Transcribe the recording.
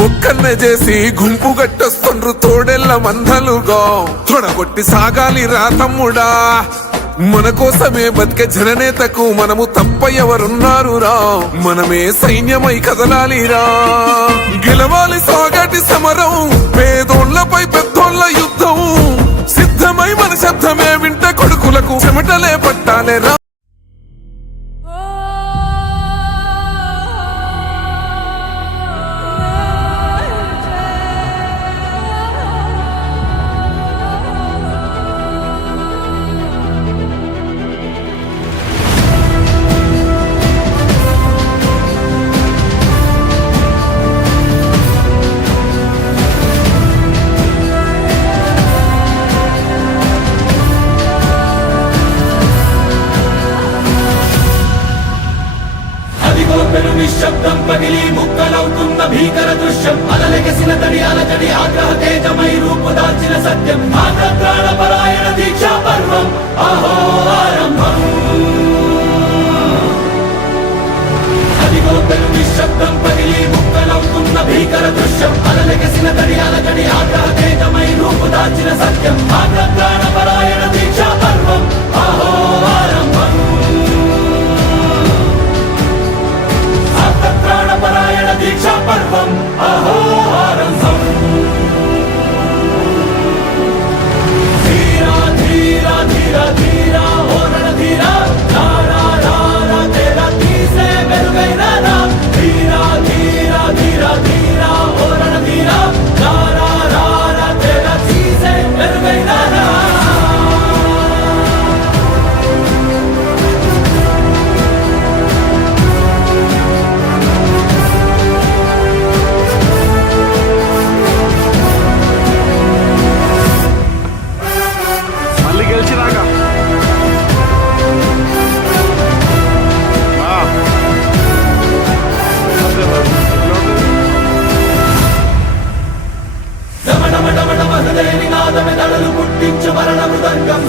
ఒక్కన్నే చేసి గుంపు గట్టొస్తుండ్రు తోడెల్ల మందలుగా తొడగొట్టి సాగాలి రా తమ్ముడా మన కోసమే బతికే జననేతకు మనము తప్ప ఎవరున్నారు రా మనమే సైన్యమై కదలాలిరా గెలవాలి సాగటి సమరం పేదోళ్లపై పెద్దోళ్ల యుద్ధం సిద్ధమై మన శబ్దమే వింట కొడుకులకు చెమటలే పట్టాలే రా నిశ్శబ్దం పగిలి ముక్కలవుతున్న భీకర దృశ్యం అలలెగసిన తడి అలజడి ఆగ్రహ తేజమై రూపుదాల్చిన సత్యం ఆగ్రహ పరాయణ దీక్షా పర్వం అహో ఆరంభం అదిగో పెను నిశ్శబ్దం పగిలి ముక్కలవుతున్న భీకర దృశ్యం అలలెగసిన తడి అలజడి ఆగ్రహ తేజమై రూపుదాల్చిన సత్యం ఆగ్రహ పరాయణ దీక్షా పర్వం అహో ఆరంభం పరాయణ దీక్షా పర్వం అహో ఆరంభం ధీరా ధీరా ధీరా ధీరా ఓ రణధీరా రారా రారా తేరా తీసే మెరుగైన రా ధీరా ధీరా ధీరా ధీరా ఓ రణధీరా రారా రారా తేరా తీసే మెరుగైన రా హృదయ నినాదమే దళలు పుట్టించు మరణ మృదంగం